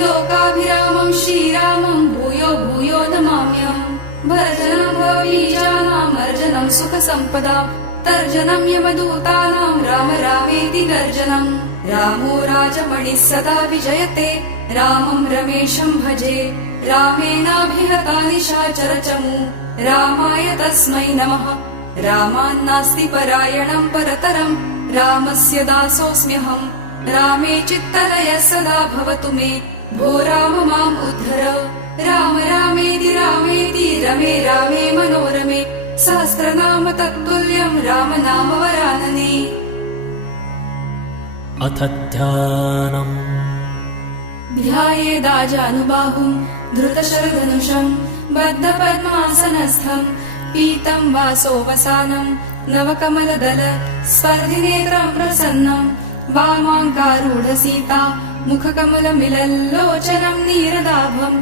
लोकाभिरामं श्रीरामं भूयो भूयो नमाम्यहम् भर्जनं भवबीजानामर्जनं सुखसम्पदां तर्जनं यमदूतानां राम रामेति गर्जनम् रामो राजमणिः सदा विजयते रामं रमेशं भजे रामेणाभिहता निशाचरचमू रामाय तस्मै नमः रामान्नास्ति परायणं परतरं रामस्य दासोऽस्म्यहम् रामे चित्तलयः सदा भवतु मे भो राम माम् उद्धर राम रामेति रामेति रमे रामे मनोरमे सहस्रनाम तत्तुल्यं राम नाम वरानने। अथ ध्यानम् ध्यायेदाजानुबाहुं धृतशरधनुषं बद्धपद्मासनस्थं पीतं वासोपसानं नवकमलदल स्पर्धिनेत्रं प्रसन्नं वामाङ्कारूढसीता मुखकमलमिलल्लोचनं नीरदाभं